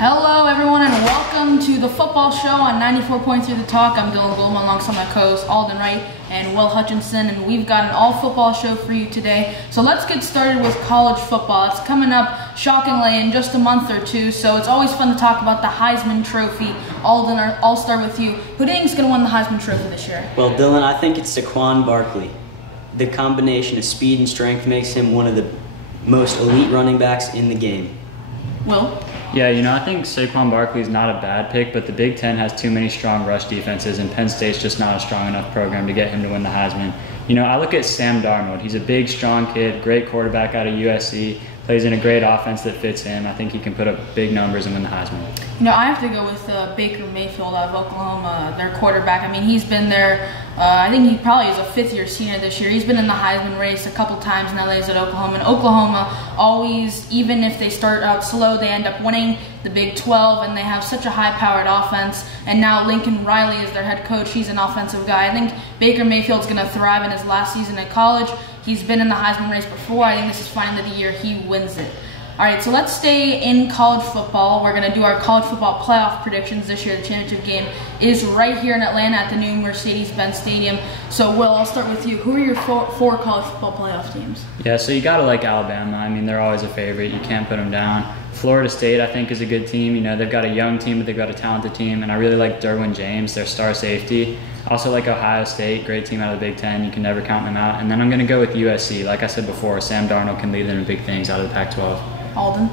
Hello everyone and welcome to the football show on 94.3 The Talk. I'm Dylan Goldman alongside my co-hosts Alden Wright and Will Hutchinson, and we've got an all football show for you today. So let's get started with college football. It's coming up shockingly in just a month or two, so it's always fun to talk about the Heisman Trophy. Alden, I'll start with you. Who do you think is going to win the Heisman Trophy this year? Well, Dylan, I think it's Saquon Barkley. The combination of speed and strength makes him one of the most elite running backs in the game. Will? Yeah, I think Saquon Barkley is not a bad pick, but the Big Ten has too many strong rush defenses, and Penn State's just not a strong enough program to get him to win the Heisman. I look at Sam Darnold. He's a big, strong kid, great quarterback out of USC, plays in a great offense that fits him. I think he can put up big numbers and win the Heisman. I have to go with Baker Mayfield out of Oklahoma, their quarterback. I mean, he's been there. I think he probably is a fifth-year senior this year. He's been in the Heisman race a couple times, now that he's at Oklahoma. And Oklahoma always, even if they start out slow, they end up winning the Big 12, and they have such a high-powered offense. And now Lincoln Riley is their head coach. He's an offensive guy. I think Baker Mayfield's going to thrive in his last season at college. He's been in the Heisman race before. I think this is finally the year he wins it. All right, so let's stay in college football. We're going to do our college football playoff predictions this year. The championship game is right here in Atlanta at the new Mercedes-Benz Stadium. So, Will, I'll start with you. Who are your four college football playoff teams? Yeah, so you got to like Alabama. I mean, they're always a favorite. You can't put them down. Florida State, I think, is a good team. They've got a young team, but they've got a talented team. And I really like Derwin James, their star safety. Also like Ohio State, great team out of the Big Ten. You can never count them out. And then I'm going to go with USC. Like I said before, Sam Darnold can lead them in big things out of the Pac-12. Alden?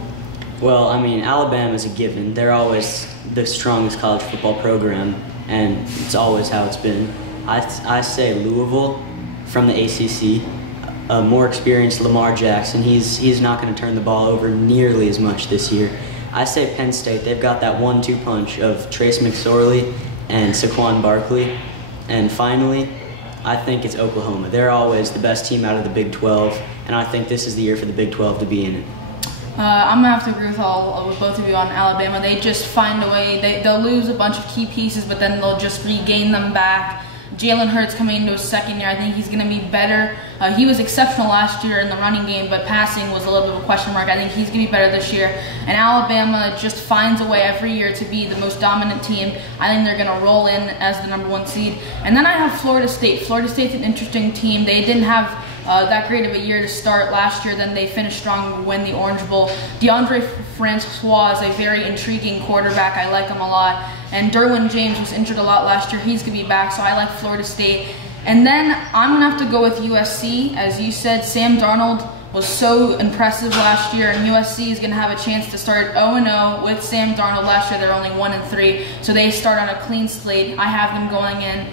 Well, I mean, Alabama's a given. They're always the strongest college football program, and it's always how it's been. I say Louisville from the ACC. A more experienced Lamar Jackson. He's not going to turn the ball over nearly as much this year. I say Penn State. They've got that 1-2 punch of Trace McSorley and Saquon Barkley. And finally, I think it's Oklahoma. They're always the best team out of the Big 12, and I think this is the year for the Big 12 to be in it. I'm going to have to agree with both of you on Alabama. They just find a way. They'll lose a bunch of key pieces, but then they'll just regain them back. Jalen Hurts coming into his second year, I think he's going to be better. He was exceptional last year in the running game, but passing was a little bit of a question mark. I think he's going to be better this year. And Alabama just finds a way every year to be the most dominant team. I think they're going to roll in as the #1 seed. And then I have Florida State. Florida State's an interesting team. They didn't have that great of a year to start last year. Then they finished strong to win the Orange Bowl. DeAndre Francois is a very intriguing quarterback. I like him a lot. And Derwin James was injured a lot last year. He's going to be back, so I like Florida State. And then I'm going to have to go with USC. As you said, Sam Darnold was so impressive last year, and USC is going to have a chance to start 0-0 with Sam Darnold. Last year, they're only 1-3, so they start on a clean slate. I have them going in.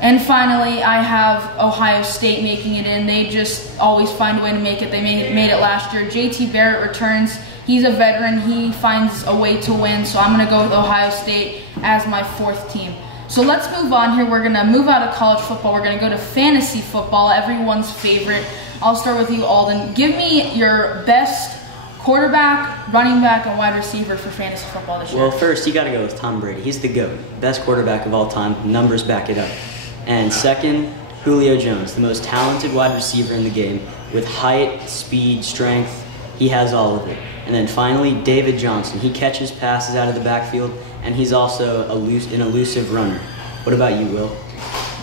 And finally, I have Ohio State making it in. They just always find a way to make it. They made it last year. JT Barrett returns. He's a veteran. He finds a way to win. So I'm going to go with Ohio State as my fourth team. So let's move on here. We're going to move out of college football. We're going to go to fantasy football, everyone's favorite. I'll start with you, Alden. Give me your best quarterback, running back, and wide receiver for fantasy football this year. Well, first, you got to go with Tom Brady. He's the GOAT, best quarterback of all time. Numbers back it up. And second, Julio Jones, the most talented wide receiver in the game, with height, speed, strength. He has all of it. And then finally, David Johnson. He catches passes out of the backfield, and he's also an elusive runner. What about you, Will?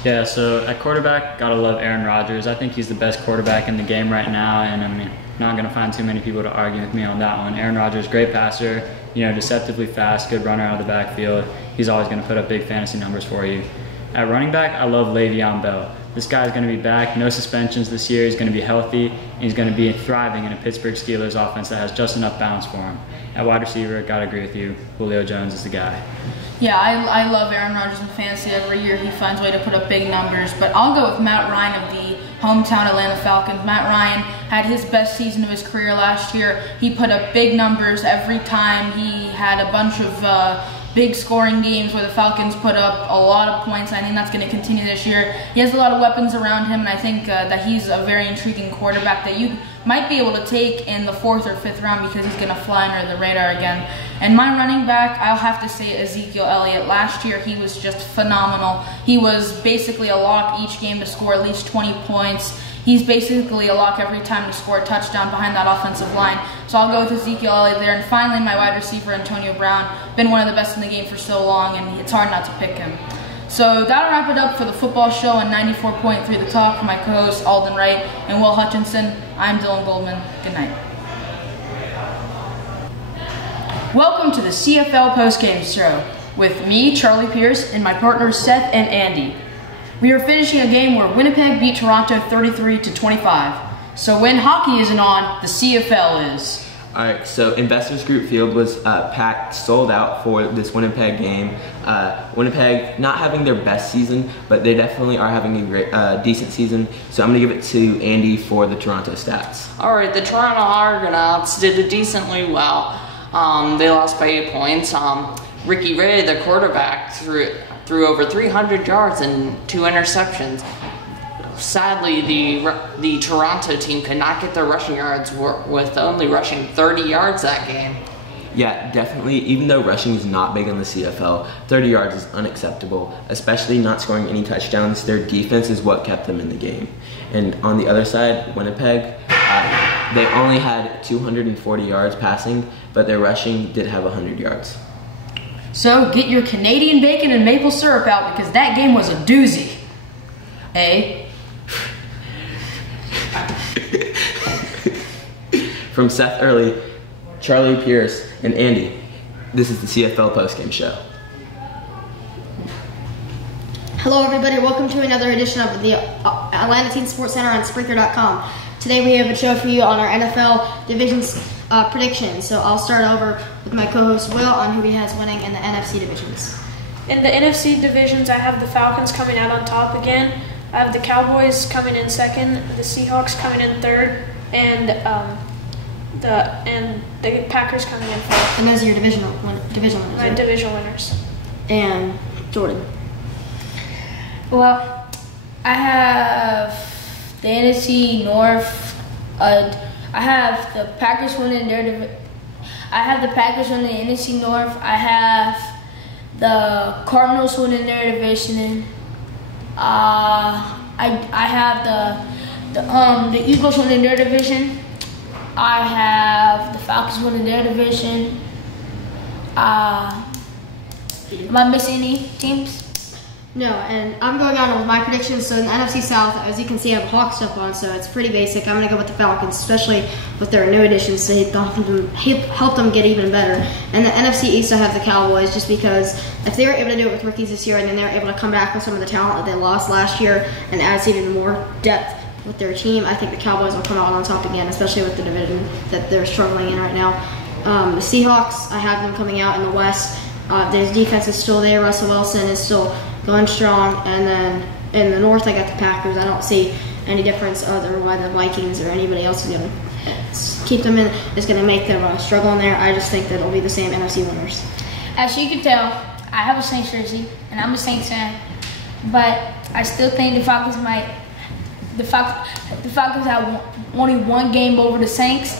Yeah, so at quarterback, gotta love Aaron Rodgers. I think he's the best quarterback in the game right now, and I'm not gonna find too many people to argue with me on that one. Aaron Rodgers, great passer, deceptively fast, good runner out of the backfield. He's always gonna put up big fantasy numbers for you. At running back, I love Le'Veon Bell. This guy's going to be back, no suspensions this year. He's going to be healthy, and he's going to be thriving in a Pittsburgh Steelers offense that has just enough bounce for him. At wide receiver, got to agree with you. Julio Jones is the guy. Yeah, I love Aaron Rodgers in fantasy. Every year he finds a way to put up big numbers. But I'll go with Matt Ryan of the hometown Atlanta Falcons. Matt Ryan had his best season of his career last year. He put up big numbers every time. He had a bunch of big scoring games where the Falcons put up a lot of points. I think that's going to continue this year. He has a lot of weapons around him, and I think that he's a very intriguing quarterback that you might be able to take in the 4th or 5th round because he's going to fly under the radar again. And my running back, I'll have to say Ezekiel Elliott. Last year, he was just phenomenal. He was basically a lock each game to score at least 20 points. he's basically a lock every time to score a touchdown behind that offensive line. So I'll go with Ezekiel Elliott there. And finally, my wide receiver, Antonio Brown, been one of the best in the game for so long, and it's hard not to pick him. So that'll wrap it up for the football show on 94.3 The Talk. For my co-hosts Alden Wright and Will Hutchinson, I'm Dylan Goldman. Good night. Welcome to the CFL postgame show with me, Charlie Pierce, and my partners Seth and Andy. We are finishing a game where Winnipeg beat Toronto 33-25. So when hockey isn't on, the CFL is. Alright, so Investors Group Field was packed, sold out for this Winnipeg game. Winnipeg not having their best season, but they definitely are having a great, decent season. So I'm going to give it to Andy for the Toronto stats. Alright, the Toronto Argonauts did decently well. They lost by 8 points. Ricky Ray, the quarterback, threw over 300 yards and 2 interceptions. Sadly, the Toronto team could not get their rushing yards with only rushing 30 yards that game. Yeah, definitely. Even though rushing is not big on the CFL, 30 yards is unacceptable, especially not scoring any touchdowns. Their defense is what kept them in the game. And on the other side, Winnipeg, they only had 240 yards passing, but their rushing did have 100 yards. So get your Canadian bacon and maple syrup out because that game was a doozy. Eh? From Seth Early, Charlie Pierce, and Andy, this is the CFL postgame show. Hello everybody, welcome to another edition of the Atlanta Teen Sports Center on Spreaker.com. Today we have a show for you on our NFL divisions predictions. So I'll start over with my co-host Will on who he has winning in the NFC divisions. In the NFC divisions, I have the Falcons coming out on top again. I have the Cowboys coming in second, the Seahawks coming in third, and the Packers coming in fourth. And those are your divisional winners. My right? divisional winners. And Jordan. Well, I have the NFC North. I have the Packers winning their division. I have the Packers winning the NFC North. I have the Cardinals winning their division. I have the Eagles winning their division. I have the Falcons winning their division. Am I missing any teams? No, and I'm going on with my predictions. So in the NFC South, as you can see, I have Hawk stuff on, so it's pretty basic. I'm going to go with the Falcons, especially with their new additions to help them get even better. And the NFC East, I have the Cowboys, just because if they were able to do it with rookies this year, and then they were able to come back with some of the talent that they lost last year and adds even more depth with their team, I think the Cowboys will come out on top again, especially with the division that they're struggling in right now. The Seahawks, I have them coming out in the West. Their defense is still there. Russell Wilson is still going strong. And then in the North, I got the Packers. I don't see any difference other why the Vikings or anybody else is going to keep them in, is going to make them struggle in there. I just think that it'll be the same NFC winners. As you can tell, I have a Saints jersey, and I'm a Saints fan. But I still think the Falcons might. The Falcons have only one game over the Saints.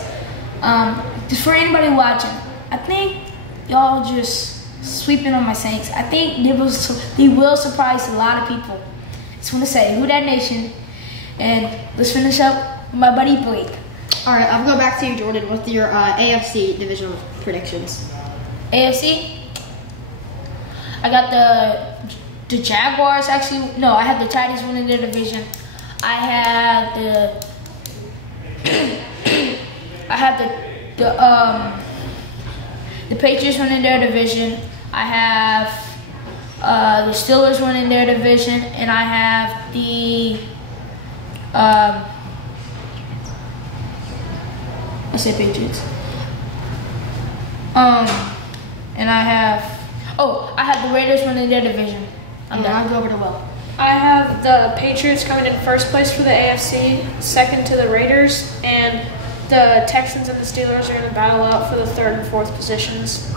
Just for anybody watching, I think y'all just sweeping on my Saints. I think they will surprise a lot of people. Just want to say, who that nation? And let's finish up with my buddy Blake. All right, I'll go back to you, Jordan, with your AFC divisional predictions. AFC? I got the Jaguars, actually. No, I have the Titans winning their division. I have the Patriots winning their division. I have the Steelers winning their division, and I have the I said Patriots. And I have the Raiders winning their division. I'll go over to Will. I have the Patriots coming in first place for the AFC, second to the Raiders, and the Texans and the Steelers are going to battle out for the third and fourth positions.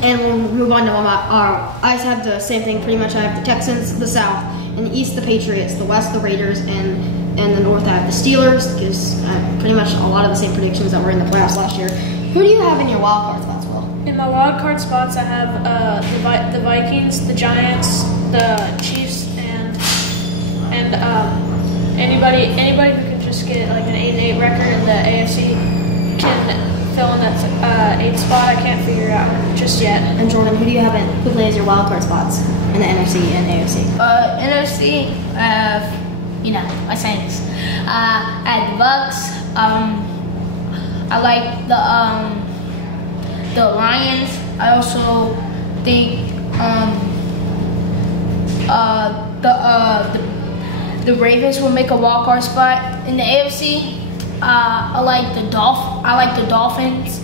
And we'll move on to I have the same thing pretty much. I have the Texans, the South, in the East the Patriots, the West the Raiders, and the North I have the Steelers, because pretty much a lot of the same predictions that were in the playoffs last year. Who do you have in your wild card spots, Will? In my wild card spots, I have the Vikings, the Giants, the Chiefs, and anybody who can just 8th spot. I can't figure it out just yet. And Jordan, who plays your wild card spots in the NFC and AFC? NFC, my Saints. At the Bucks, I like the Lions. I also think the Ravens will make a wild card spot in the AFC. I like the Dolphins.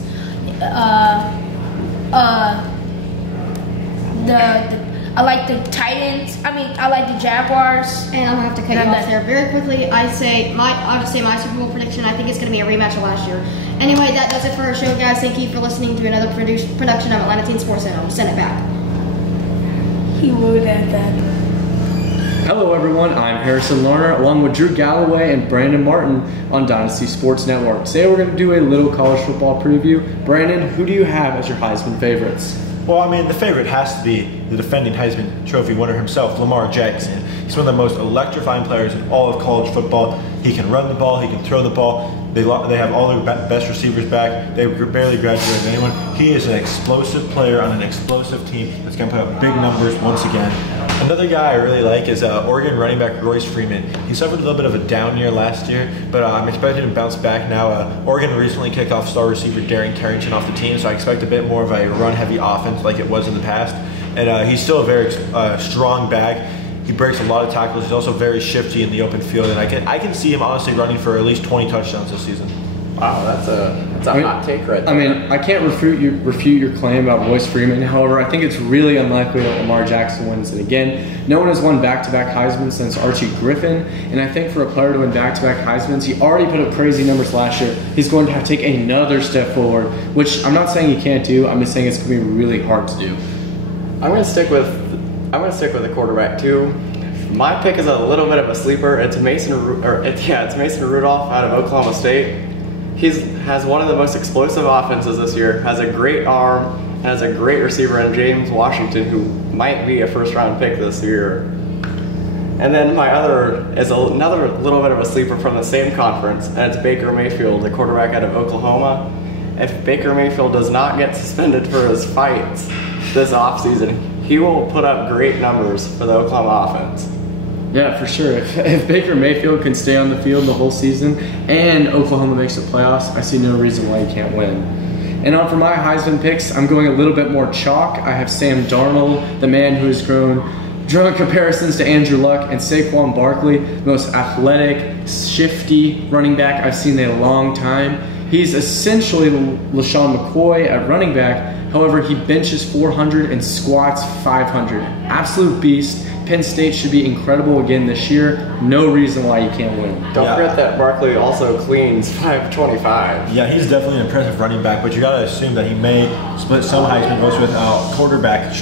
I like the Titans. I like the Jaguars. And I'm gonna have to cut you off there very quickly. I'll just say my Super Bowl prediction. I think it's gonna be a rematch of last year. Anyway, that does it for our show, guys. Thank you for listening to another production of Atlanta Teen Sports Center. Send it back. He would have that. Hello everyone, I'm Harrison Larner along with Drew Galloway and Brandon Martin on Dynasty Sports Network. Today we're going to do a little college football preview. Brandon, who do you have as your Heisman favorites? Well, the favorite has to be the defending Heisman Trophy winner himself, Lamar Jackson. He's one of the most electrifying players in all of college football. He can run the ball, he can throw the ball. They have all their best receivers back. They barely graduated anyone. He is an explosive player on an explosive team that's going to put up big numbers once again. Another guy I really like is Oregon running back Royce Freeman. He suffered a little bit of a down year last year, but I'm expecting him to bounce back now. Oregon recently kicked off star receiver Darren Carrington off the team, so I expect a bit more of a run-heavy offense like it was in the past. And he's still a very strong back. He breaks a lot of tackles. He's also very shifty in the open field, and I can see him honestly running for at least 20 touchdowns this season. Wow, that's a hot take right there. I can't refute your claim about Royce Freeman. However, I think it's really unlikely that Lamar Jackson wins it again. No one has won back-to-back Heisman since Archie Griffin, and I think for a player to win back-to-back Heismans, he already put up crazy numbers last year. He's going to have to take another step forward, which I'm not saying he can't do. I'm just saying it's going to be really hard to do. I'm going to stick with the quarterback too. My pick is a little bit of a sleeper. It's Mason Rudolph out of Oklahoma State. He has one of the most explosive offenses this year, has a great arm, has a great receiver in James Washington, who might be a first-round pick this year. And then my other is another little bit of a sleeper from the same conference, and it's Baker Mayfield, the quarterback out of Oklahoma. If Baker Mayfield does not get suspended for his fights this offseason, he will put up great numbers for the Oklahoma offense. Yeah, for sure. If Baker Mayfield can stay on the field the whole season and Oklahoma makes the playoffs, I see no reason why he can't win. And for my Heisman picks, I'm going a little bit more chalk. I have Sam Darnold, the man who has drawn comparisons to Andrew Luck, and Saquon Barkley, the most athletic, shifty running back I've seen in a long time. He's essentially LaShawn McCoy at running back. However, he benches 400 and squats 500. Absolute beast. Penn State should be incredible again this year. No reason why you can't win. Don't forget that Barkley also cleans 525. Yeah, he's definitely an impressive running back, but you got to assume that he may split some Heisman votes with quarterback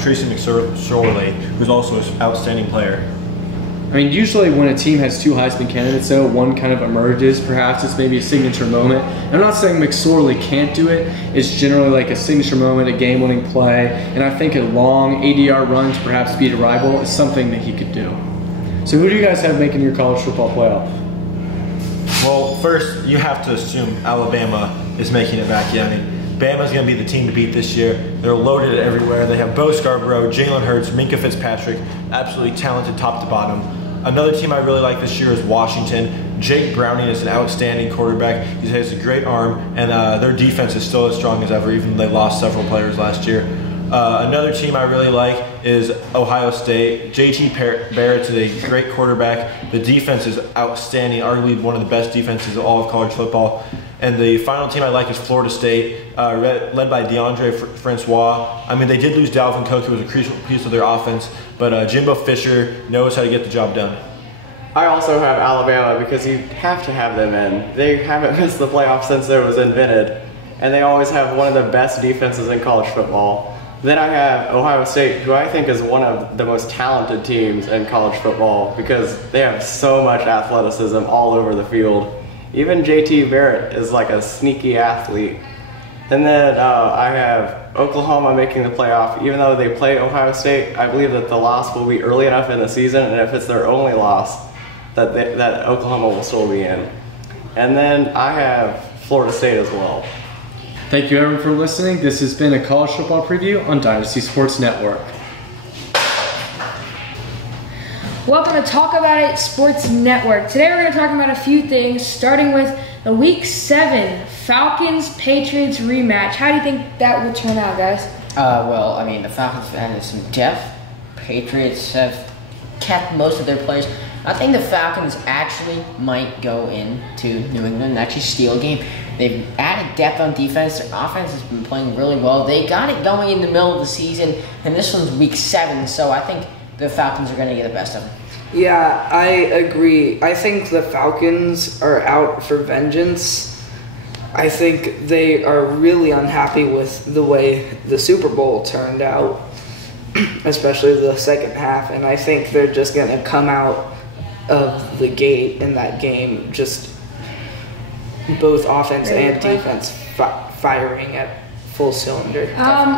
Tracy McSorley, who's also an outstanding player. Usually when a team has two Heisman candidates, though, one kind of emerges. Perhaps it's maybe a signature moment. I'm not saying McSorley can't do it. It's generally like a signature moment, a game-winning play, and I think a long 80-yard run to perhaps beat a rival is something that he could do. So who do you guys have making your college football playoff? Well, first, you have to assume Alabama is making it back. Bama's going to be the team to beat this year. They're loaded everywhere. They have Bo Scarborough, Jalen Hurts, Minkah Fitzpatrick, absolutely talented top to bottom. Another team I really like this year is Washington. Jake Browning is an outstanding quarterback. He has a great arm, and their defense is still as strong as ever, even though they lost several players last year. Another team I really like is Ohio State. JT Barrett's a great quarterback. The defense is outstanding, arguably one of the best defenses of all of college football. And the final team I like is Florida State, led by DeAndre Francois. They did lose Dalvin Cook, who was a crucial piece of their offense, but Jimbo Fisher knows how to get the job done. I also have Alabama because you have to have them in. They haven't missed the playoffs since it was invented, and they always have one of the best defenses in college football. Then I have Ohio State, who I think is one of the most talented teams in college football because they have so much athleticism all over the field. Even JT Barrett is like a sneaky athlete. And then I have Oklahoma making the playoff. Even though they play Ohio State, I believe that the loss will be early enough in the season, and if it's their only loss, that Oklahoma will still be in. And then I have Florida State as well. Thank you everyone for listening. This has been a college football preview on Dynasty Sports Network. Welcome to Talk About It Sports Network. Today we're going to talk about a few things, starting with the Week 7 Falcons-Patriots rematch. How do you think that will turn out, guys? Well, I mean, the Falcons have added some depth. Patriots have kept most of their players. I think the Falcons actually might go into New England and actually steal a game. They've added depth on defense. Their offense has been playing really well. They got it going in the middle of the season, and this one's Week 7, so I think the Falcons are going to get the best of them. Yeah, I agree. I think the Falcons are out for vengeance. I think they are really unhappy with the way the Super Bowl turned out, especially the second half, and I think they're just going to come out of the gate in that game, just both offense and defense firing at full cylinder.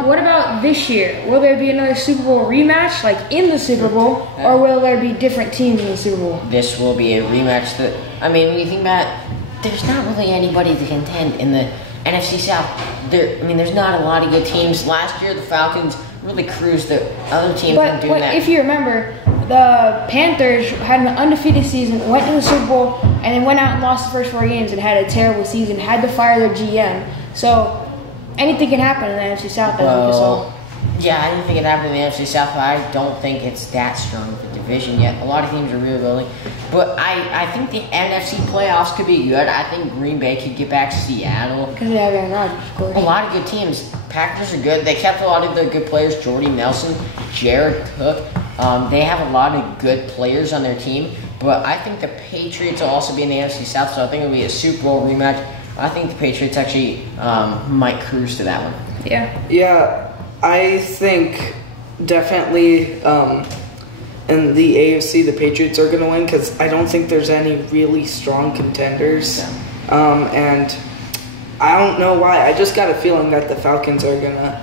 What about this year? Will there be another Super Bowl rematch, like in the Super Bowl, or will there be different teams in the Super Bowl? This will be a rematch that, I mean, when you think about it, there's not really anybody to contend in the NFC South. There's not a lot of good teams. Last year, the Falcons really cruised the other teams and doing that. But if you remember, the Panthers had an undefeated season, went to the Super Bowl, and then went out and lost the first 4 games and had a terrible season, had to fire their GM. So anything can happen in the NFC South. Yeah, anything can happen in the NFC South, but I don't think it's that strong of a division yet. A lot of teams are really building. But I think the NFC playoffs could be good. I think Green Bay could get back Seattle. Because they have Aaron Rodgers, of course. A lot of good teams. Packers are good. They kept a lot of their good players. Jordy Nelson, Jared Cook. They have a lot of good players on their team. But I think the Patriots will also be in the NFC South, so I think it'll be a Super Bowl rematch. I think the Patriots actually might cruise to that one. Yeah, I think definitely in the AFC the Patriots are going to win because I don't think there's any really strong contenders. And I don't know why. I just got a feeling that the Falcons are going to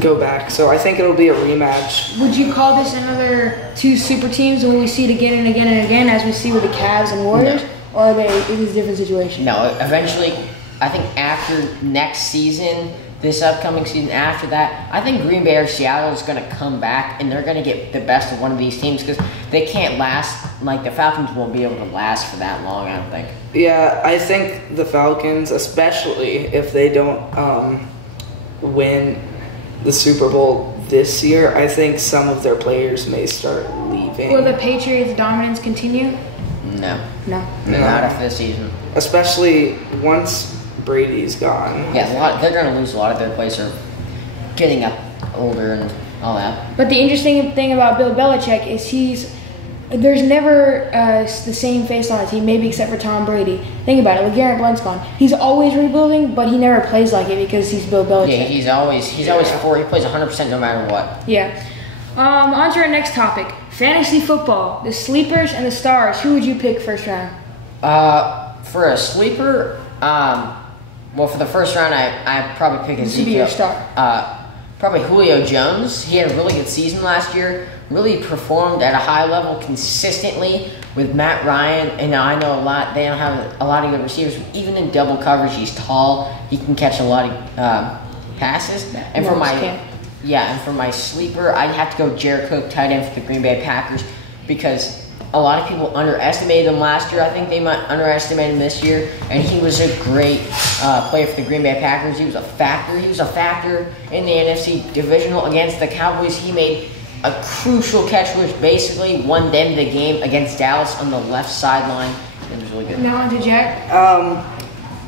go back. So I think it'll be a rematch. Would you call this another 2 super teams? Will we see it again and again and again as we see with the Cavs and Warriors? No. Or are they in a different situation? No, eventually, I think after next season, this upcoming season after that, I think Green Bay or Seattle is going to come back and they're going to get the best of one of these teams because they can't last, like the Falcons won't be able to last for that long, I don't think. Yeah, I think the Falcons, especially if they don't win the Super Bowl this year, I think some of their players may start leaving. Will the Patriots' dominance continue? No. No. Not after this season. Especially once Brady's gone. Yeah, they're going to lose a lot of their players are getting up older and all that. But the interesting thing about Bill Belichick is there's never the same face on a team, maybe except for Tom Brady. Think about it. LeGarrette Blount's gone. He's always rebuilding, but he never plays like it because he's Bill Belichick. Yeah, he's always he plays 100% no matter what. Yeah. On to our next topic. Fantasy football. The sleepers and the stars. Who would you pick first round? For a sleeper, well, for the first round, I probably pick Ezekiel. Who would be your star? Probably Julio Jones. He had a really good season last year. Really performed at a high level consistently with Matt Ryan. And now I know they don't have a lot of good receivers. Even in double coverage, he's tall. He can catch a lot of passes. And for my sleeper, I'd have to go Jared Cook, tight end for the Green Bay Packers, because a lot of people underestimated him last year. I think they might underestimate him this year, and he was a great player for the Green Bay Packers. He was a factor. He was a factor in the NFC divisional against the Cowboys. He made a crucial catch, which basically won them the game against Dallas on the left sideline. It was really good. Now on to Jack.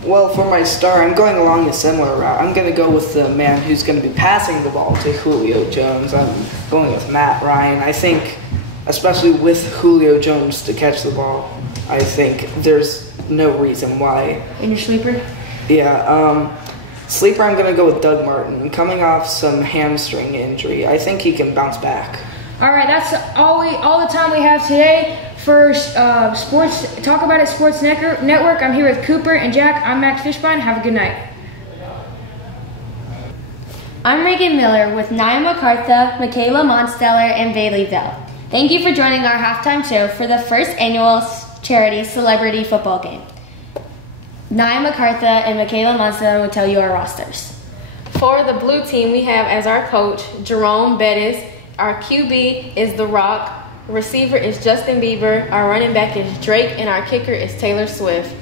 Well, for my star, I'm going along a similar route. I'm going to go with the man who's going to be passing the ball to Julio Jones. I'm going with Matt Ryan. I think, especially with Julio Jones to catch the ball, I think there's no reason why. In your sleeper? Yeah. Sleeper, I'm going to go with Doug Martin. Coming off some hamstring injury, I think he can bounce back. All right, that's all the time we have today for Sports Talk About It Sports Network. I'm here with Cooper and Jack. I'm Max Fishbein. Have a good night. I'm Reagan Miller with Nia MacArthur, Michaela Monsteller, and Bailey Bell. Thank you for joining our halftime show for the first annual charity celebrity football game. Nia MacArthur and Michaela Monson will tell you our rosters. For the blue team, we have as our coach Jerome Bettis. Our QB is The Rock. Receiver is Justin Bieber. Our running back is Drake, and our kicker is Taylor Swift.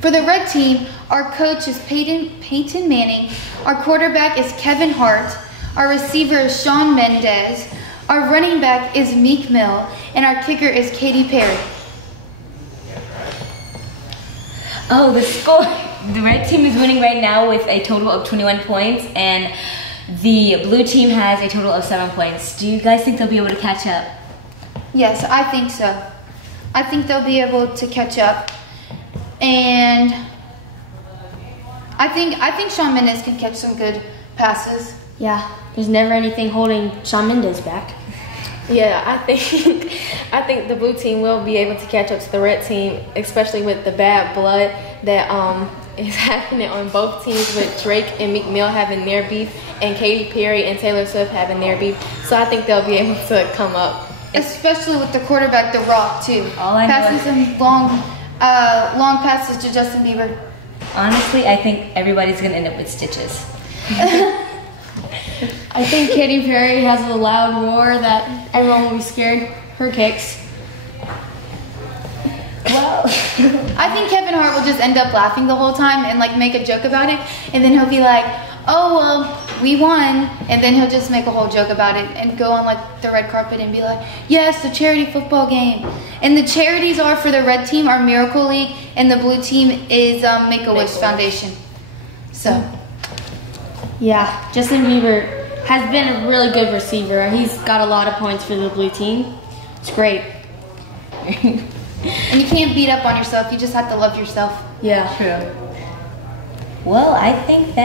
For the red team, our coach is Peyton Manning. Our quarterback is Kevin Hart. Our receiver is Shawn Mendes. Our running back is Meek Mill, and our kicker is Katy Perry. Oh, the score. The red team is winning right now with a total of 21 points, and the blue team has a total of 7 points. Do you guys think they'll be able to catch up? Yes, I think so. I think they'll be able to catch up. And I think Shawn Mendes can catch some good passes. Yeah, there's never anything holding Shawn Mendes back. Yeah, I think the blue team will be able to catch up to the red team, especially with the bad blood that is happening on both teams, with Drake and Meek Mill having their beef and Katy Perry and Taylor Swift having their beef. So I think they'll be able to come up. Especially with the quarterback, The Rock, too. Passing some long passes to Justin Bieber. Honestly, I think everybody's going to end up with stitches. I think Katy Perry has a loud roar that everyone will be scared. Her kicks. Well, I think Kevin Hart will just end up laughing the whole time and like make a joke about it, and then he'll be like, "Oh well, we won," and then he'll just make a whole joke about it and go on like the red carpet and be like, "Yes, the charity football game." And the charities are for the red team are Miracle League, and the blue team is Make-A-Wish Foundation. So, yeah, Justin Bieber has been a really good receiver. He's got a lot of points for the blue team. It's great. And you can't beat up on yourself. You just have to love yourself. Yeah. True. Well, I think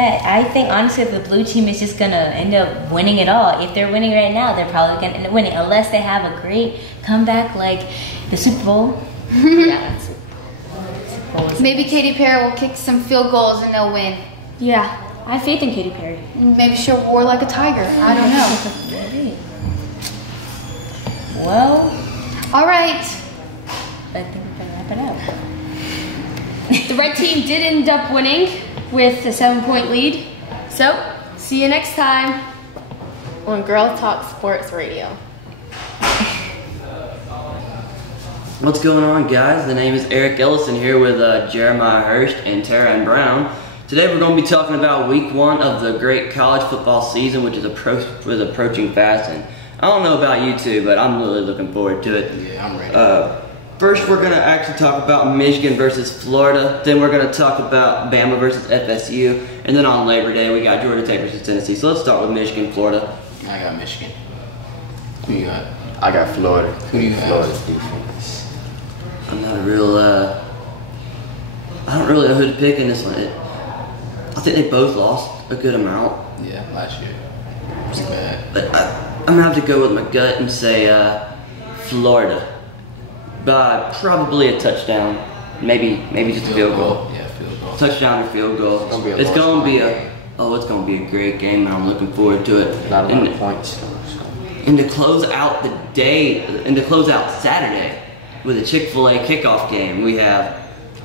honestly the blue team is just gonna end up winning it all. If they're winning right now, they're probably gonna end up winning, unless they have a great comeback like the Super Bowl. Yeah, maybe Katy Perry will kick some field goals and they'll win. Yeah, I have faith in Katy Perry. Maybe she'll roar like a tiger. I don't know. Well, all right. I think we can wrap it up. The red team did end up winning with a 7-point lead. So, see you next time on Girl Talk Sports Radio. What's going on, guys? The name is Eric Ellison here with Jeremiah Hurst and Tara and Brown. Today we're going to be talking about week 1 of the great college football season, which is approaching fast. And I don't know about you two, but I'm really looking forward to it. Yeah, I'm ready. First, we're going to actually talk about Michigan versus Florida. Then we're going to talk about Bama versus FSU. And then on Labor Day, we got Georgia Tech versus Tennessee. So let's start with Michigan, Florida. I got Michigan. Who you got? I got Florida. Who do you have? Florida's defense. I'm not a real, I don't really know who to pick in this one. I think they both lost a good amount. Yeah, last year. It's bad. But I'm going to have to go with my gut and say Florida. By probably a touchdown, maybe just a field goal. Yeah, field goal. Touchdown or field goal. It's gonna be a great game, and I'm looking forward to it. Not a lot of points. And to close out the day, and to close out Saturday with a Chick-fil-A kickoff game, we have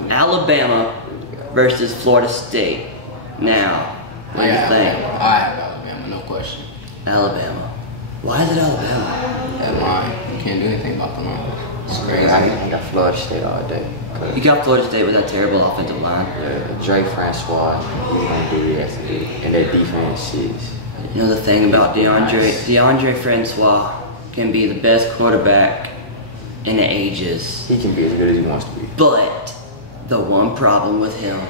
Alabama versus Florida State. Now, what do you think? I have Alabama, no question. Alabama. Why is it Alabama? That line. You can't do anything about the line. It's crazy. I got Florida State all day. You got Florida State with that terrible offensive line. Yeah, Drake Francois, he's going to do what he has to do. And their defense is. You know the thing about DeAndre Francois can be the best quarterback in the ages. He can be as good as he wants to be. But the one problem with him,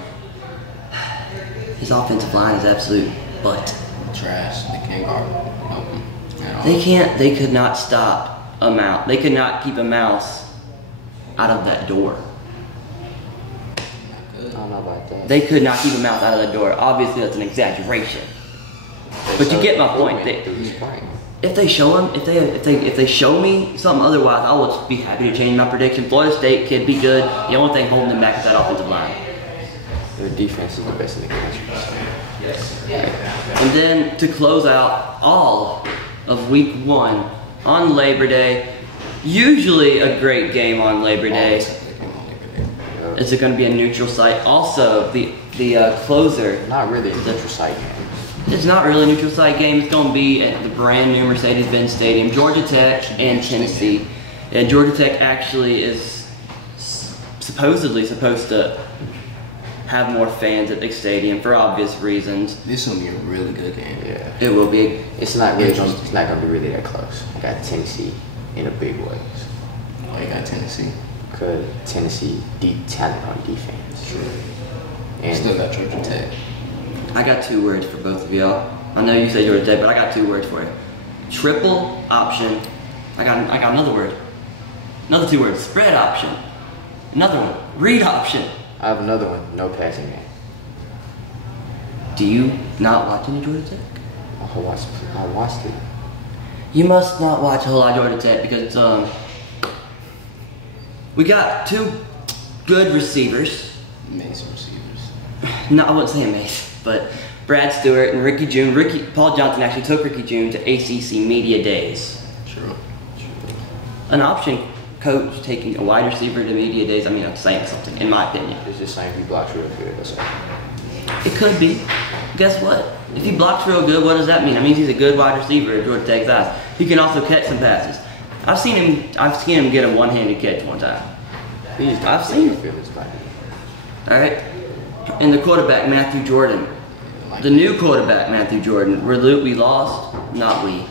his offensive line is absolute butt. Trash. They can't guard him. They could not stop a mouse. They could not keep a mouse out of that door. I don't know about that. They could not keep a mouse out of that door. Obviously, that's an exaggeration. But you get my point. If they show him, if they show me something otherwise, I will be happy to change my prediction. Florida State could be good. The only thing holding them back is that offensive line. Their defense is the best in the country. And then to close out all of week 1 on Labor Day, usually a great game on Labor Day. is it going to be a neutral site? Also, the closer. Not really a neutral site game. It's not really a neutral site game. It's going to be at the brand new Mercedes-Benz Stadium, Georgia Tech and Tennessee. And Georgia Tech actually is supposedly supposed to have more fans at the stadium for obvious reasons. This is going to be a really good game. Yeah. It will be. It's not really going to be really that close. I got Tennessee in a big way. Oh, you got Tennessee? Because Tennessee talent on defense. True. And still got Georgia Tech. I got 2 words for both of y'all. I know you say Georgia Tech, but I got 2 words for you. Triple option. I got another word. Another 2 words. Spread option. Another one. Read option. I have another one. No passing game. Do you not watch any Georgia Tech? I watched it. You must not watch a whole lot of Georgia Tech because we got 2 good receivers. Amazing receivers. No, I wouldn't say amazing, but Brad Stewart and Ricky June. Paul Johnson actually took Ricky June to ACC Media Days. True. An option coach taking a wide receiver to Media Days, I mean, I'm saying something, in my opinion. It's just saying he blocks real good. That's all. It could be. Guess what? If he blocks real good, what does that mean? That means he's a good wide receiver at Georgia Tech's eyes. He can also catch some passes. I've seen him get a one-handed catch one time. I've seen it. All right. And the quarterback, Matthew Jordan. The new quarterback, Matthew Jordan. We lost, not we.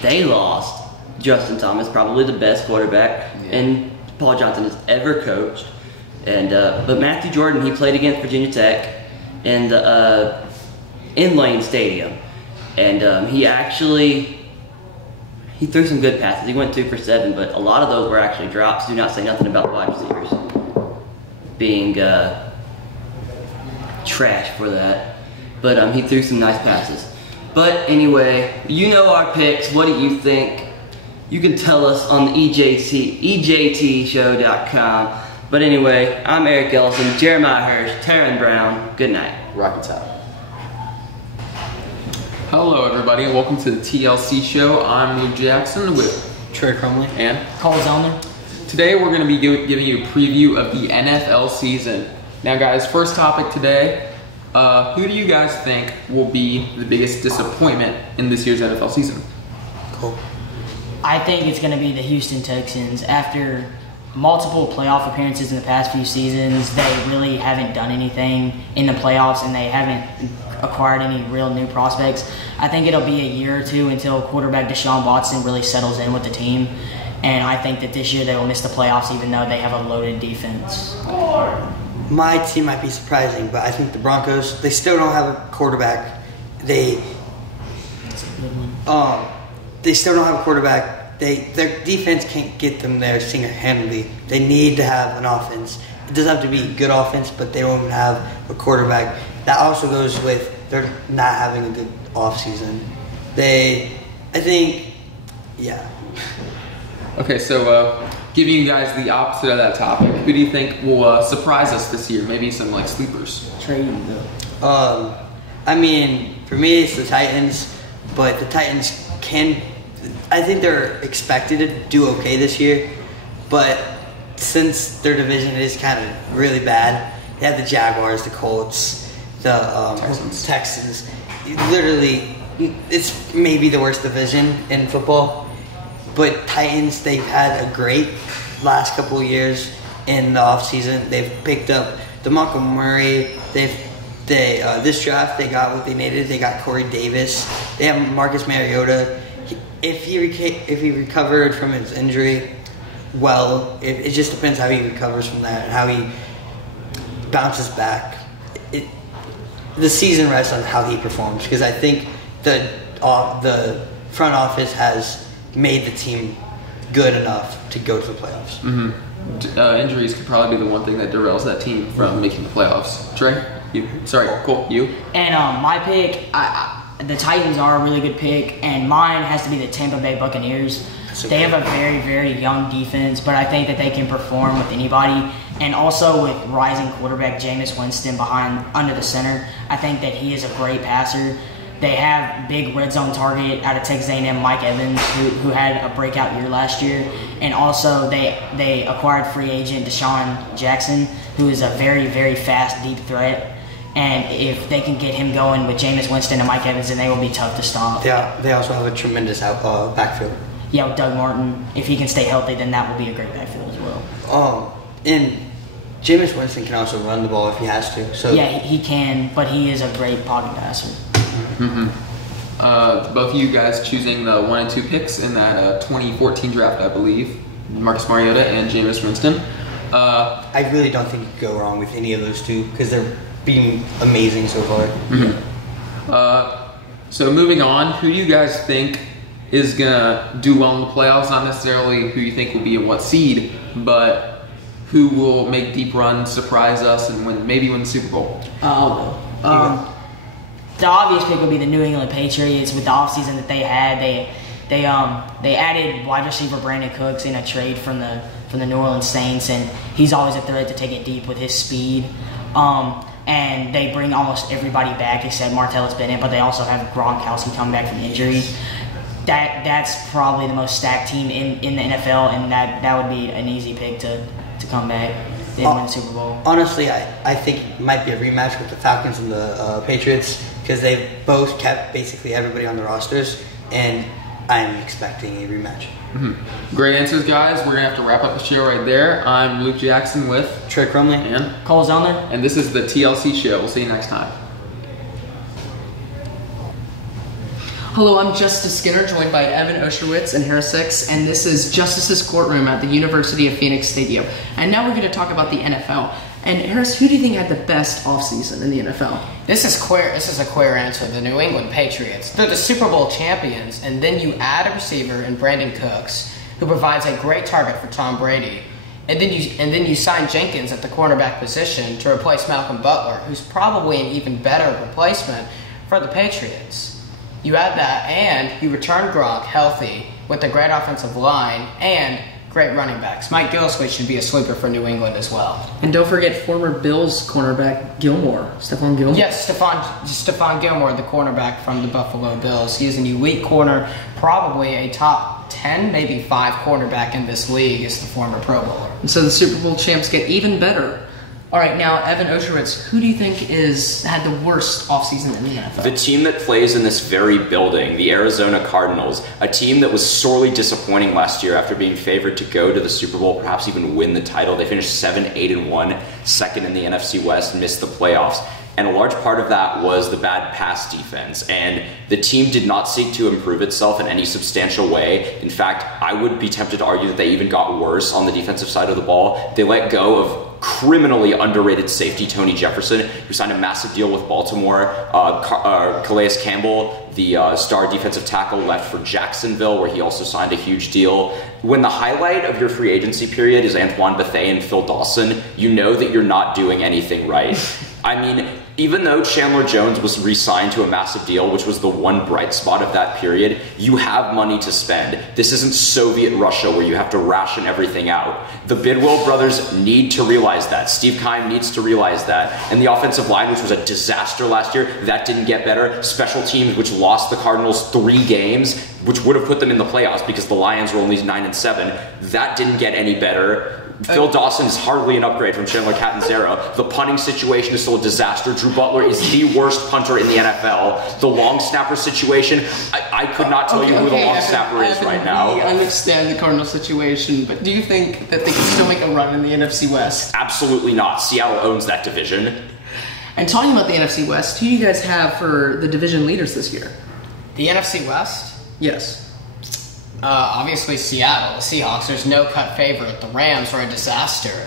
They lost Justin Thomas, probably the best quarterback and Paul Johnson has ever coached. And but Matthew Jordan, he played against Virginia Tech in the in-lane stadium, and he threw some good passes. He went 2 for 7, but a lot of those were actually drops. Do not say nothing about the wide receivers being trash for that. But he threw some nice passes. But anyway, you know our picks. What do you think? You can tell us on the EJTshow.com. But anyway, I'm Eric Ellison, Jeremiah Hirsch, Taryn Brown. Good night. Rocky Top. Hello, everybody, and welcome to the TLC show. I'm Luke Jackson with Trey Crumley and Cole Zellner. Today, we're going to be giving you a preview of the NFL season. Now, guys, first topic today. Who do you guys think will be the biggest disappointment in this year's NFL season? Cole. I think it's going to be the Houston Texans. After multiple playoff appearances in the past few seasons, they really haven't done anything in the playoffs, and they haven't acquired any real new prospects. I think it'll be a year or 2 until quarterback Deshaun Watson really settles in with the team, and I think that this year they will miss the playoffs even though they have a loaded defense. My team might be surprising, but I think the Broncos, they still don't have a quarterback. That's a good one. They still don't have a quarterback. Their defense can't get them there single-handedly. They need to have an offense. It doesn't have to be good offense, but they don't even have a quarterback. That also goes with they're not having a good offseason. Okay, so giving you guys the opposite of that topic, who do you think will surprise us this year? Maybe some like sleepers. Trey, you go. I mean, for me, it's the Titans, but the Titans I think they're expected to do okay this year, but since their division is kind of really bad, they have the Jaguars, the Colts, the Texans. Literally, it's maybe the worst division in football, but Titans, they've had a great last couple of years in the offseason. They've picked up DeMarco Murray. This draft, they got what they needed. They got Corey Davis. They have Marcus Mariota. If he recovered from his injury, well, it just depends how he recovers from that and how he bounces back. The season rests on how he performs, because I think the front office has made the team good enough to go to the playoffs. Mm-hmm. Injuries could probably be the one thing that derails that team from making the playoffs. Trey? Cool. You? And my pick, the Titans are a really good pick, and mine has to be the Tampa Bay Buccaneers. They have a very, very young defense, but I think that they can perform with anybody. And also with rising quarterback Jameis Winston under the center, I think that he is a great passer. They have big red zone target out of Texas A&M, Mike Evans, who had a breakout year last year. And also they acquired free agent Deshaun Jackson, who is a very, very fast, deep threat. And if they can get him going with Jameis Winston and Mike Evans, then they will be tough to stop. They also have a tremendous backfield. Yeah, with Doug Martin. If he can stay healthy, then that will be a great backfield as well. And Jameis Winston can also run the ball if he has to. So yeah, he can, but he is a great pocket passer. Both of you guys choosing the 1 and 2 picks in that 2014 draft, I believe. Marcus Mariota and Jameis Winston. I really don't think you could go wrong with any of those two because they're being amazing so far. So moving on, who do you guys think is gonna do well in the playoffs? Not necessarily who you think will be at what seed, but who will make deep runs, surprise us, and maybe win the Super Bowl? I'll go. The obvious pick would be the New England Patriots. With the offseason that they had, they added wide receiver Brandon Cooks in a trade from the New Orleans Saints, and he's always a threat to take it deep with his speed. And they bring almost everybody back except Martellus Bennett, but they also have Gronkowski coming back from injury. That's probably the most stacked team in the NFL, and that would be an easy pick to come back and win the Super Bowl. Honestly, I think it might be a rematch with the Falcons and the Patriots because they've both kept basically everybody on the rosters, and I'm expecting a rematch. Great answers, guys. We're going to have to wrap up the show right there. I'm Luke Jackson with Trey Crumley and Cole Zellner. And this is the TLC show. We'll see you next time. Hello, I'm Justice Skinner, joined by Evan Osherwitz and Harris Six, and this is Justice's Courtroom at the University of Phoenix Stadium. And now we're going to talk about the NFL. And Harris, who do you think had the best offseason in the NFL? This is a clear answer. The New England Patriots. They're the Super Bowl champions, and then you add a receiver in Brandon Cooks, who provides a great target for Tom Brady. And then you sign Jenkins at the cornerback position to replace Malcolm Butler, who's probably an even better replacement for the Patriots. You add that, and you return Gronk healthy with a great offensive line and great running backs. Mike Gillislee should be a sleeper for New England as well. And don't forget former Bills cornerback Stephon Gilmore. Yes, Stephon Gilmore, the cornerback from the Buffalo Bills. He is an elite corner, probably a top 10, maybe 5 cornerback in this league is the former Pro Bowler. And so the Super Bowl champs get even better. All right, now, Evan Osherwitz, who do you think had the worst offseason in the NFL? The team that plays in this very building, the Arizona Cardinals, a team that was sorely disappointing last year after being favored to go to the Super Bowl, perhaps even win the title. They finished 7-8-1, second in the NFC West, missed the playoffs. And a large part of that was the bad pass defense. And the team did not seek to improve itself in any substantial way. In fact, I would be tempted to argue that they even got worse on the defensive side of the ball. They let go of criminally underrated safety Tony Jefferson, who signed a massive deal with Baltimore. Calais Campbell, the star defensive tackle, left for Jacksonville, where he also signed a huge deal. When the highlight of your free agency period is Antoine Bethea and Phil Dawson, you know that you're not doing anything right. I mean, even though Chandler Jones was re-signed to a massive deal, which was the one bright spot of that period, you have money to spend. This isn't Soviet Russia where you have to ration everything out. The Bidwell brothers need to realize that. Steve Keim needs to realize that. And the offensive line, which was a disaster last year, that didn't get better. Special teams, which lost the Cardinals 3 games, which would have put them in the playoffs because the Lions were only 9-7, that didn't get any better. Phil Dawson is hardly an upgrade from Chandler Catanzaro. The punting situation is still a disaster. Drew Butler is the worst punter in the NFL. The long snapper situation, I could not tell you who the long snapper is right now. I understand the Cardinals situation, but do you think that they can still make a run in the NFC West? Absolutely not. Seattle owns that division. And talking about the NFC West, who do you guys have for the division leaders this year? The NFC West? Yes. Obviously Seattle, the Seahawks, there's no cut favorite. The Rams are a disaster.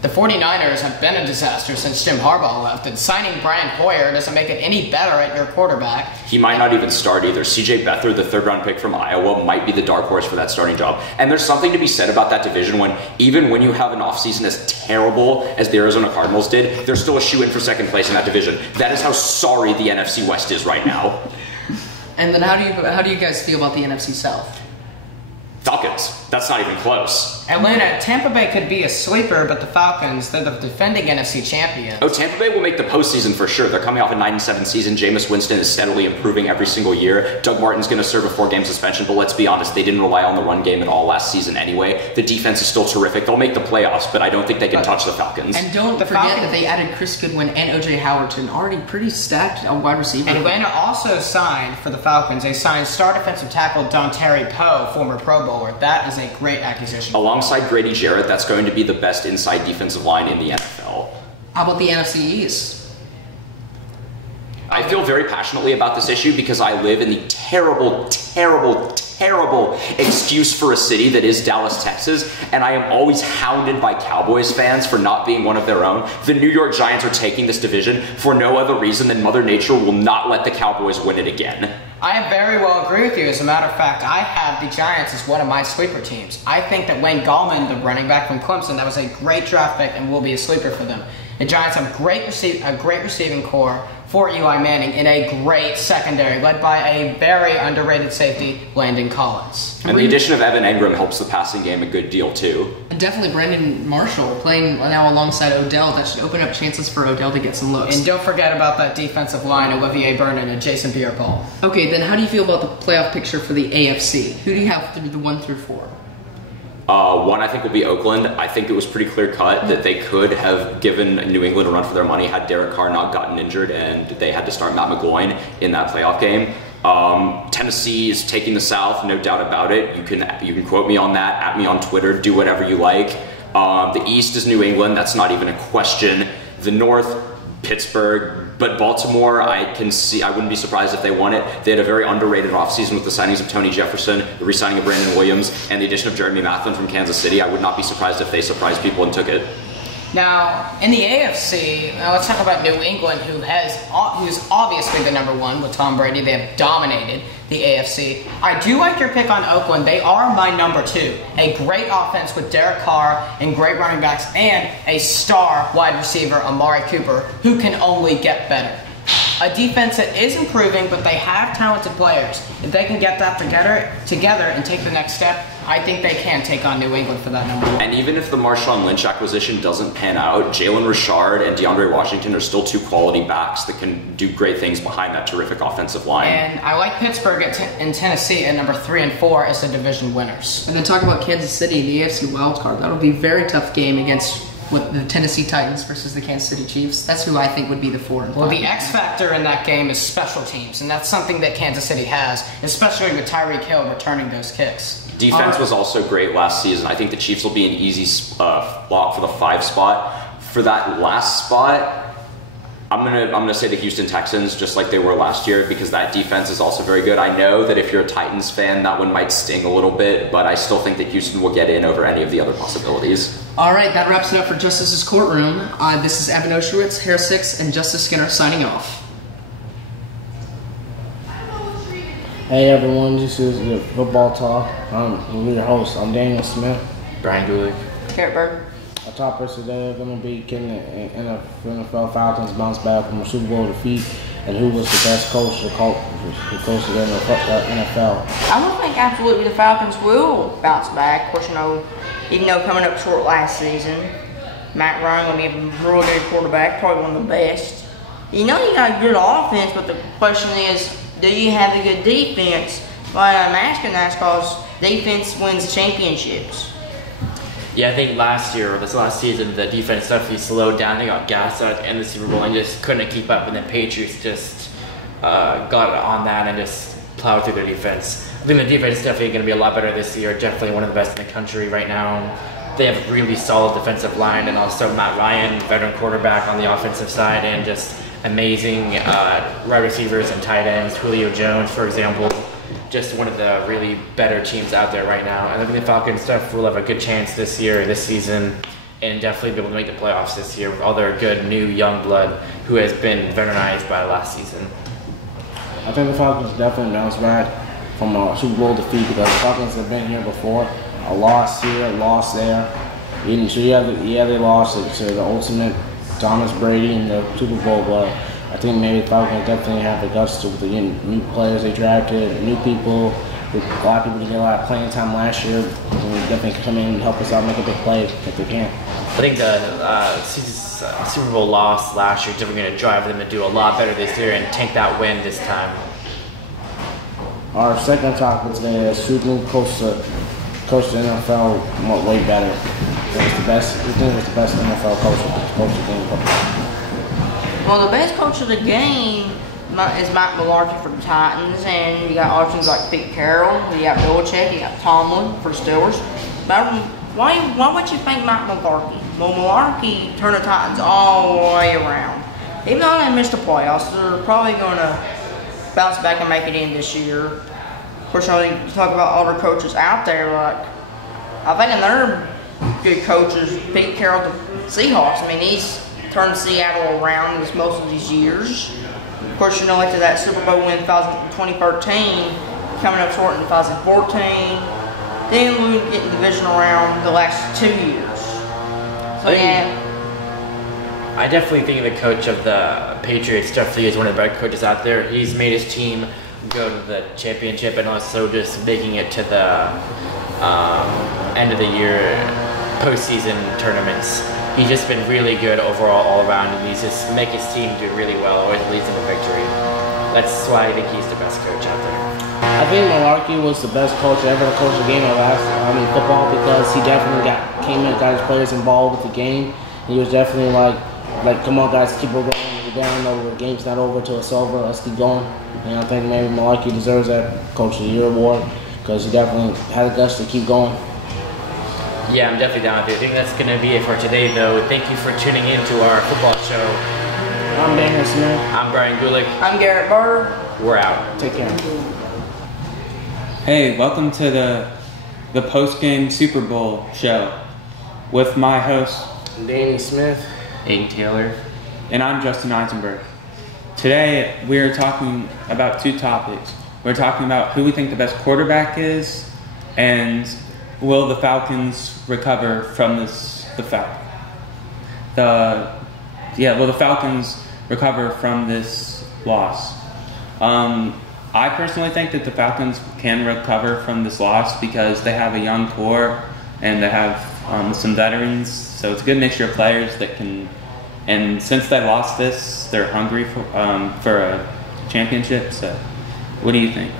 The 49ers have been a disaster since Jim Harbaugh left, and signing Brian Hoyer doesn't make it any better at your quarterback. He might not even start either. CJ Beathard, the 3rd-round pick from Iowa, might be the dark horse for that starting job. And there's something to be said about that division when, even when you have an offseason as terrible as the Arizona Cardinals did, they're still a shoe-in for 2nd place in that division. That is how sorry the NFC West is right now. And then how do you guys feel about the NFC South? Falcons. That's not even close. Atlanta, Tampa Bay could be a sleeper, but the Falcons, they're the defending NFC champions. Oh, Tampa Bay will make the postseason for sure. They're coming off a 9-7 season. Jameis Winston is steadily improving every single year. Doug Martin's going to serve a 4-game suspension, but let's be honest, they didn't rely on the run game at all last season anyway. The defense is still terrific. They'll make the playoffs, but I don't think they can touch the Falcons. And don't forget that they added Chris Goodwin and O.J. Howard to an already pretty stacked wide receiver. And Atlanta also signed for the Falcons. They signed star defensive tackle Dontari Poe, former Pro Bowler. That is a great acquisition. Alongside Grady Jarrett, that's going to be the best inside defensive line in the NFL. How about the NFC East? I feel very passionately about this issue because I live in the terrible excuse for a city that is Dallas, Texas, and I am always hounded by Cowboys fans for not being one of their own. The New York Giants are taking this division for no other reason than Mother Nature will not let the Cowboys win it again. I very well agree with you. As a matter of fact, I have the Giants as one of my sleeper teams. I think that Wayne Gallman, the running back from Clemson, that was a great draft pick and will be a sleeper for them. The Giants have a great receiving core for Eli Manning in a great secondary, led by a very underrated safety, Landon Collins. And the addition of Evan Engram helps the passing game a good deal, too. And definitely Brandon Marshall playing now alongside Odell. That should open up chances for Odell to get some looks. And don't forget about that defensive line, Olivier Vernon and Jason Pierre-Paul. Okay, then how do you feel about the playoff picture for the AFC? Who do you have to be the 1 through 4? One, I think, will be Oakland. I think it was pretty clear-cut that they could have given New England a run for their money had Derek Carr not gotten injured and they had to start Matt McGloin in that playoff game. Tennessee is taking the South, no doubt about it. You can quote me on that, at me on Twitter, do whatever you like. The East is New England. That's not even a question. The North, Pittsburgh. But Baltimore, I wouldn't be surprised if they won it. They had a very underrated offseason with the signings of Tony Jefferson, the re-signing of Brandon Williams, and the addition of Jeremy Maclin from Kansas City. I would not be surprised if they surprised people and took it. Now, in the AFC, let's talk about New England, who's obviously the number 1 with Tom Brady. They have dominated the AFC. I do like your pick on Oakland. They are my number 2. A great offense with Derek Carr and great running backs and a star wide receiver, Amari Cooper, who can only get better. A defense that is improving, but they have talented players. If they can get that together and take the next step, I think they can take on New England for that number 1. And even if the Marshawn Lynch acquisition doesn't pan out, Jalen Richard and DeAndre Washington are still 2 quality backs that can do great things behind that terrific offensive line. And I like Pittsburgh in Tennessee at number 3 and 4 as the division winners. And then talking about Kansas City, the AFC wildcard, that'll be a very tough game against the Tennessee Titans versus the Kansas City Chiefs. That's who I think would be the 4 and 5. Well, the X factor in that game is special teams, and that's something that Kansas City has, especially with Tyreek Hill returning those kicks. Defense was also great last season. I think the Chiefs will be an easy lock for the 5 spot. For that last spot, I'm gonna say the Houston Texans, just like they were last year, because that defense is also very good. I know that if you're a Titans fan, that one might sting a little bit, but I still think that Houston will get in over any of the other possibilities. All right, that wraps it up for Justice's Courtroom. This is Evan Oshowitz, Hair 6, and Justice Skinner signing off. Hey everyone, this is the Football Talk. I'm your host. I'm Daniel Smith. Brian Gulick. Garrett Berg. Our topics today are going to be can the NFL Falcons bounce back from a Super Bowl defeat, and who was the best coach to coach of the NFL. I would think absolutely the Falcons will bounce back. Of course, even though coming up short last season, Matt Ryan will be a real good quarterback, probably one of the best. You got a good offense, but the question is, do you have a good defense? Why I'm asking that is because defense wins championships. Yeah, I think last season, the defense definitely slowed down. They got gassed out in the Super Bowl and just couldn't keep up, and the Patriots just got on that and just plowed through their defense. I think the defense is definitely going to be a lot better this year, definitely one of the best in the country right now. They have a really solid defensive line, and also Matt Ryan, veteran quarterback on the offensive side, and just amazing wide receivers and tight ends. Julio Jones, for example, just one of the really better teams out there right now. And I think the Falcons will have a good chance this season, and definitely be able to make the playoffs this year with all their good new young blood who has been veteranized by last season. I think the Falcons definitely bounce back from a Super Bowl defeat because the Falcons have been here before. A loss here, a loss there. They lost to the ultimate Thomas Brady in the Super Bowl, but I think maybe the Falcons definitely have the guts to with the new players they drafted, new people, A lot of people didn't get a lot of playing time last year. And we definitely can come in and help us out, make a big play if they can. I think the Super Bowl loss last year is definitely going to drive them to do a lot better this year and take that win this time. Our second topic today is who can coach the NFL way better. Who think was the best NFL coach the game? Well, the best coach of the game is Mike Mularkey for the Titans, and you got options like Pete Carroll, you got Belichick, you got Tomlin for the Steelers. But why would you think Mike Mularkey? Well, Mularkey turned the Titans all the way around. Even though they missed the playoffs, they're probably going to bounce back and make it in this year. Of course, you talk about other coaches out there, like I think they're good coaches. Pete Carroll, the Seahawks. I mean, he's turned Seattle around most of these years. Of course, after that Super Bowl win in 2013, coming up short in 2014, then we get in the divisional round the last 2 years. So yeah. I definitely think the coach of the Patriots definitely is one of the better coaches out there. He's made his team go to the championship and also just making it to the end of the year postseason tournaments. He's just been really good overall all around, and he's just make his team do really well, always leads them to victory. That's why I think he's the best coach out there. I think Mularkey was the best coach ever to coach a game of football, because he definitely came in, got his players involved with the game. He was definitely like, come on guys, keep on going. We're down, the game's not over till it's over. Let's keep going. And I think maybe Mularkey deserves that Coach of the Year award because he definitely had the guts to keep going. Yeah, I'm definitely down with you. I think that's going to be it for today, though. Thank you for tuning in to our football show. I'm Daniel Smith. I'm Brian Gulick. I'm Garrett Burr. We're out. Take care. Hey, welcome to the post-game Super Bowl show with my host, Danny Smith, Aiden Taylor, and I'm Justin Eisenberg. Today, we're talking about two topics. We're talking about who we think the best quarterback is, and will the Falcons recover from will the Falcons recover from this loss? I personally think that the Falcons can recover from this loss because they have a young core and they have some veterans, so it's a good mixture of players that can. And since they lost this, they're hungry for a championship. So, what do you think?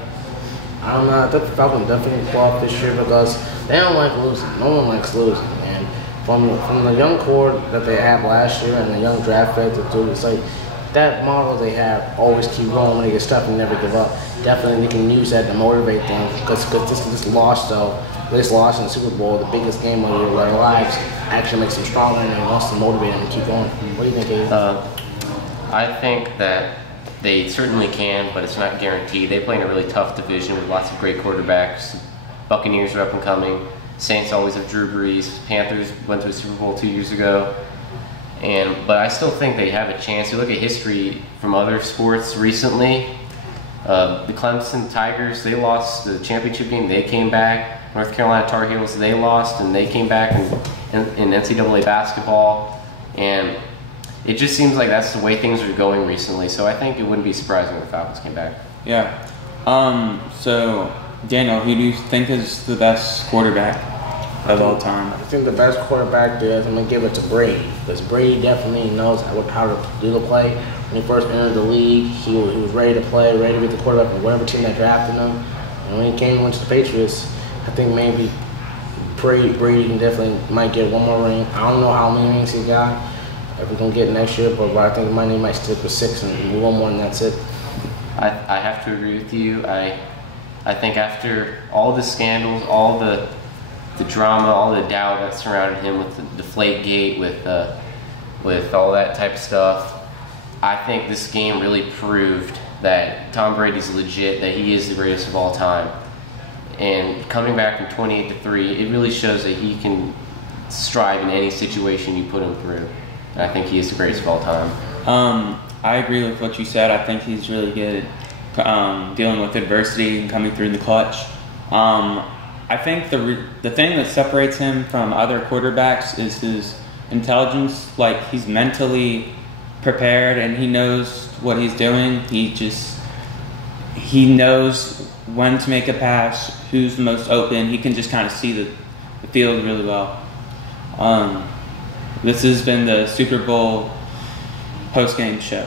I don't know. I think the Falcons definitely pull off this year because they don't like losing. No one likes losing. And from the young core that they had last year and the young draft picks that do, it's like that model they have, always keep going when they get stuck and never give up. Definitely they can use that to motivate them because this loss though, this loss in the Super Bowl, the biggest game of their lives, actually makes them stronger and it wants to motivate them to keep going. What do you think, Aiden? I think that they certainly can, but it's not guaranteed. They play in a really tough division with lots of great quarterbacks. Buccaneers are up and coming. Saints always have Drew Brees. Panthers went to a Super Bowl 2 years ago. But I still think they have a chance. You look at history from other sports recently. The Clemson Tigers, they lost the championship game. They came back. North Carolina Tar Heels, they lost, and they came back in NCAA basketball. And it just seems like that's the way things are going recently. So I think it wouldn't be surprising if the Falcons came back. Yeah. So, Daniel, who do you think is the best quarterback of all time? I think the best quarterback there, I'm going to give it to Brady. Because Brady definitely knows how to do the play. When he first entered the league, he was ready to play, ready to be the quarterback of whatever team that drafted him. And when he went to the Patriots, I think maybe Brady can definitely might get one more ring. I don't know how many rings he got. If we're going to get next year, but I think he might stick with 6 and one more and that's it. I have to agree with you. I think after all the scandals, all the drama, all the doubt that surrounded him with the Deflategate, with all that type of stuff, I think this game really proved that Tom Brady's legit, that he is the greatest of all time. And coming back from 28-3, it really shows that he can strive in any situation you put him through. And I think he is the greatest of all time. I agree with what you said. I think he's really good at dealing with adversity and coming through the clutch. I think the thing that separates him from other quarterbacks is his intelligence. Like, he's mentally prepared and he knows what he's doing. he knows when to make a pass, who's the most open. He can just kind of see the field really well. This has been the Super Bowl post-game show.